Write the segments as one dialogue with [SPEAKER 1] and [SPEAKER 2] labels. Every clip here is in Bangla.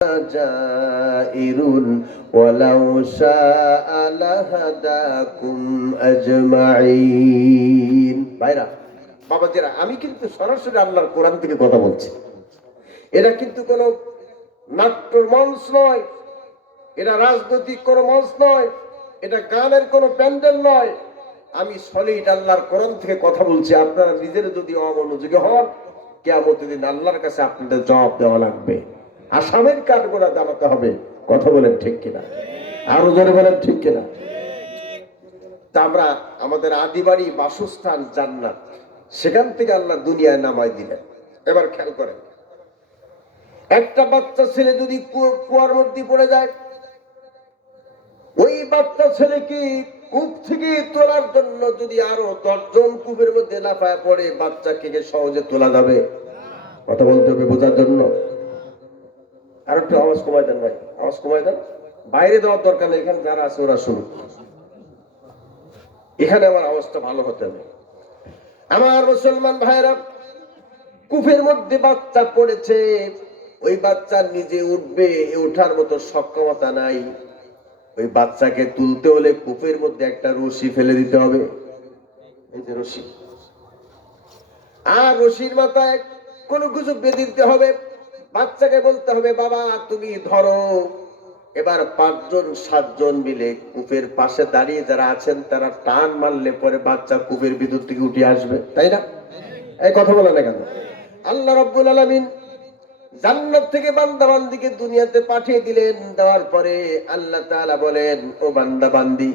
[SPEAKER 1] جائر ولو شاء لهداكم أجمعين ভাইরা বাবাজিরা আমি কিন্তু সরাসরি আল্লাহর কোরআন থেকে কথা বলছি এটা কিন্তু কোনো নাট্যর মঞ্চ নয় এটা রাজনৈতিক কোনো মঞ্চ নয় এটা গানের কোনো প্যান্ডেল নয় আমি সলিড আল্লাহর কোরআন থেকে কথা বলছি আপনারা নিজেরা যদি অমনোযোগী হন কেমন দিন আল্লাহর কাছে আপনাদের জবাব দেওয়া লাগবে আসামের কাঠগোড়া জানাতে হবে। কথা বলেন ঠিক কিনা? আরও জোরে বলেন ঠিক কিনা? তা আমরা আমাদের আদিবাড়ি বাসস্থান জান্নাত। সেখান থেকে আল্লাহ দুনিয়ায় নামাই দিলেন। এবার খেয়াল করেন। একটা বাচ্চা ছেলে যদি কুয়ার মধ্যে পড়ে যায়, ওই বাচ্চা ছেলেকে কূপ থেকে তোলার জন্য যদি আরও দশজন কূপের মধ্যে লাফায় পড়ে, বাচ্চাকে সহজে তোলা যাবে? কথা বলতে হবে বোঝার জন্য। আর একটু আওয়াজ কমাই দেন ভাই। আওয়াজ কমাই দেন। বাইরে দেওয়ার দরকার নেই, এখানে যারা আছে ওরা শুনুক। এখানে আমার আওয়াজটা ভালো হতে হবে। আমার মুসলমান ভাইরা কুফের মধ্যে বাচ্চা পড়েছে, ওই বাচ্চা নিজে উঠবে ওঠার মতো সক্ষমতা নাই। ওই বাচ্চাকে তুলতে হলে কূপের মধ্যে একটা রশি ফেলে দিতে হবে। এই যে রশি। আর রশির মাথায় কোনো কিছু বেঁধে দিতে হবে। বাচ্চাকে বলতে হবে, বাবা, তুমি ধরো। এবার পাঁচজন, সাতজন মিলে কূপের পাশে দাঁড়িয়ে যারা আছেন, তারা টান মারলে পরে বাচ্চা কূপের ভিতর থেকে উঠে আসবে। তাই না? এই কথা বলে না কেন? আল্লাহ রব্বুল আলামিন জান্নাত থেকে বান্দা বান্দিকে দুনিয়াতে পাঠিয়ে দিলেন। দেওয়ার পরে আল্লাহ তাআলা বলেন, ও বান্দা বান্দি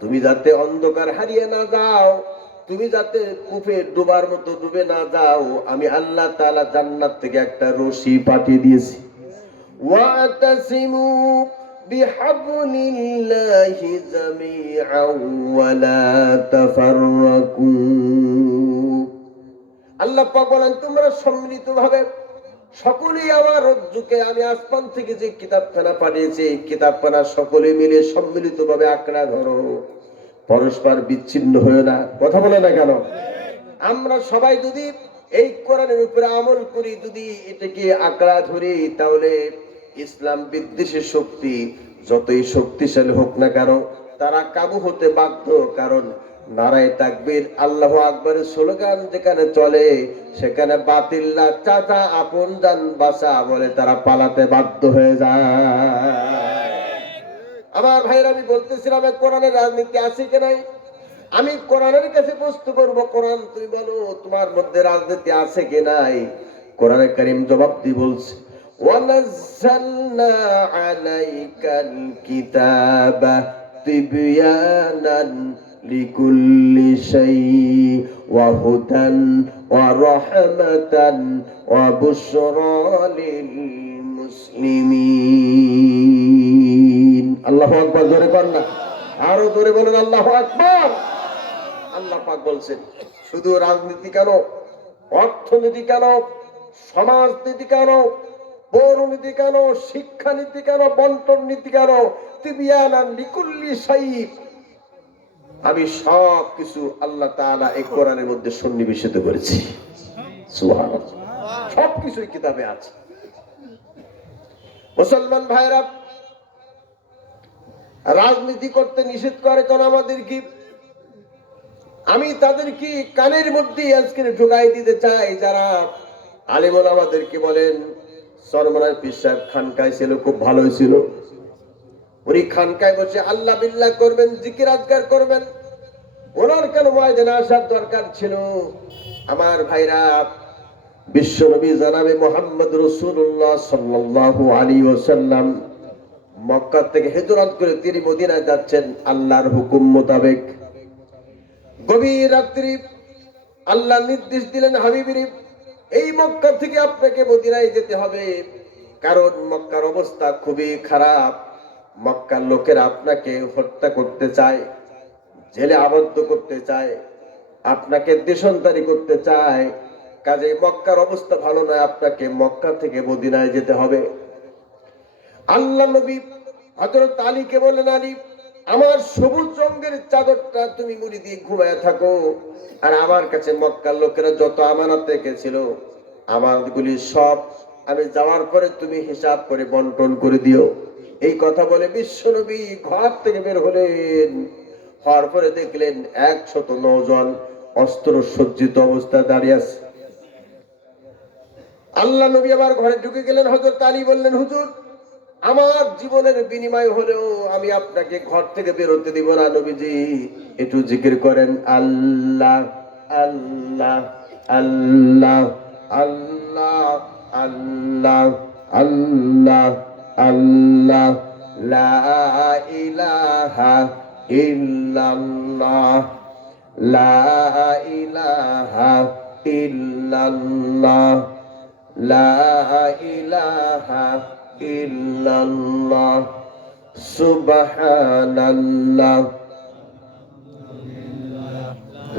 [SPEAKER 1] তুমি যাতে অন্ধকার হারিয়ে না যাও তুমি যাতে কূপে ডুবার মতো ডুবে না যাও আমি আল্লাহ তাআলা জান্নাত থেকে একটা রশি পাঠিয়ে দিয়েছি واعتصموا بحبل الله جميعا ولا تفرقوا আল্লাহ পাক বলেন তোমরা সম্মিলিত ভাবে সকলেই আমার রজ্জুকে আমি আসমান থেকে যে কিতাবখানা পাঠিয়েছি এই কিতাবখানা সকলে মিলে সম্মিলিত ভাবে আঁকড়া ধরো পরস্পর বিচ্ছিন্ন হয়ে না। কথা বলে না কেন? আমরা সবাই যদি এই কোরআনের উপরে আমল করি, যদি এটাকে আঁকড়া ধরি, তাহলে ইসলাম বিদ্বেষের শক্তি যতই শক্তিশালী হোক না কেন, তারা কাবু হতে বাধ্য। কারণ নারায় তাকবীর আল্লাহ আকবরের স্লোগান যেখানে চলে, সেখানে বাতিল্লা চাচা, আপন জান বাসা বলে তারা পালাতে বাধ্য হয়ে যায়। আমার ভাইরা আমি বলতেছিলাম এ কোরআনের রাজনীতি আছে কি নাই আমি কোরআনের কাছে প্রশ্ন করবো কোরআন তুই বলো তোমার মধ্যে রাজনীতি আছে কি নাই কোরআনের করিম জবাব দি বলছে ونزلنا عليك الكتاب تبيانا لكل شيء وهدى ورحمة وبشرى للمسلمين আল্লাহ আকবর জোরে কর না। আরও জোরে বলুন, আল্লাহ আকবর। আল্লাহ পাক বলছেন, শুধু রাজনীতি কেন? অর্থনীতি কেন? সমাজনীতি কেন? পৌরনীতি কেন? শিক্ষানীতি কেন? বন্টন নীতি কেন আমি সব কিছু আল্লাহ এই কোরআনের মধ্যে সন্নিবেশিত করেছি। সব কিছুই কিতাবে আছে। মুসলমান ভাইরা রাজনীতি করতে নিষেধ করে কেন আমাদের কি আমি তাদের কি কানের মধ্যে আজকে ঢুকাই দিতে চাই, যারা আলিমুল আমাদেরকে বলেন সরমনার পীর সাহেব খানকায় ছিল, খুব ভালোই ছিল। উনি খানকায় বসে আল্লাহ বিল্লাহ করবেন, জিকির আজগার করবেন। ওনার কেন ময়দানে আসার দরকার ছিল? আমার ভাইরা, বিশ্ব নবী জানাবে মোহাম্মদ রসুল্লাহ সাল্লাল্লাহু আলী ওসাল্লাম মক্কা থেকে হেজরাত করে তিনি মদিনায় যাচ্ছেন আল্লাহর হুকুম মোতাবেক। গভীর রাত্রি আল্লাহ নির্দেশ দিলেন হাবিবিরি এই মক্কা থেকে আপনাকে মদিনায় যেতে হবে। কারণ মক্কার অবস্থা খুবই খারাপ। মক্কার লোকেরা আপনাকে হত্যা করতে চায়, জেলে আবদ্ধ করতে চায়, আপনাকে দেশান্তরী করতে চায়। কাজে মক্কার অবস্থা ভালো নয়, আপনাকে মক্কা থেকে মদিনায় যেতে হবে। আল্লাহ নবী হযরত আলীকে বললেন, আলী, আমার সবুজ রঙের চাদরটা তুমি মুড়ি দিয়ে ঘুমায় থাকো। আর আমার কাছে মক্কার লোকেরা যত আমানত রেখেছিল, আমানতগুলি সব আমি যাওয়ার পরে তুমি হিসাব করে বন্টন করে দিও। এই কথা বলে বিশ্বনবী ঘর থেকে বের হলেন। হওয়ার পরে দেখলেন একশত নজন অস্ত্র সজ্জিত অবস্থায় দাঁড়িয়ে আছে। আল্লাহ নবী আবার ঘরে ঢুকে গেলেন হজরত আলী বললেন, হুজুর আমার জীবনের বিনিময় হলেও আমি আপনাকে ঘর থেকে বেরোতে দিব না, নবীজি। একটু জিকির করেন, আল্লাহ আল্লাহ আল্লাহ আল্লাহ আল্লাহ আল্লাহ আল্লাহ, লা ইলাহা ইল্লাল্লাহ, লা ইলাহা ইল্লাল্লাহ, লা ইলাহা ইল্লাল্লাহ সুবহানাল্লাহ।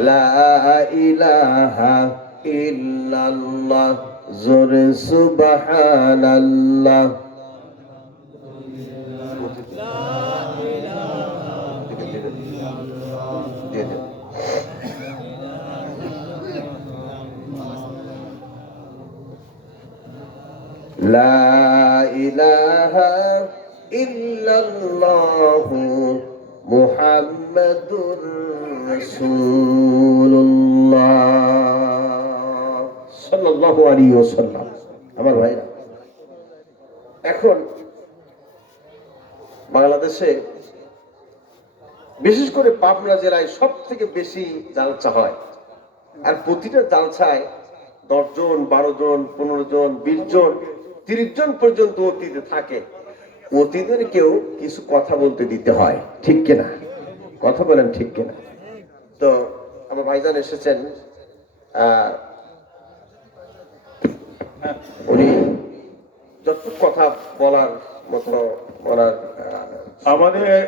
[SPEAKER 1] লা ইলাহা ইল্লাল্লাহ জোরে সুবহানাল্লাহ। لا ইলাহা ইল্লাল্লাহু মুহাম্মাদুর রাসূলুল্লাহ। সাল্লাল্লাহু আলাইহি ওয়াসাল্লাম। আমার ভাই এখন বাংলাদেশে বিশেষ করে পাবনা জেলায় সব থেকে বেশি জালসা হয়। আর প্রতিটা জালছায় দশজন বারো জন, পনেরো জন, বিশ জন তিরিশ জন পর্যন্ত অতীতে থাকে। অতীতের কেউ কিছু কথা বলতে দিতে হয়, ঠিক কিনা? কথা বলেন ঠিক কিনা? তো আমার ভাইজান এসেছেন উনি যতটুকু কথা বলার মতো বলার
[SPEAKER 2] আমাদের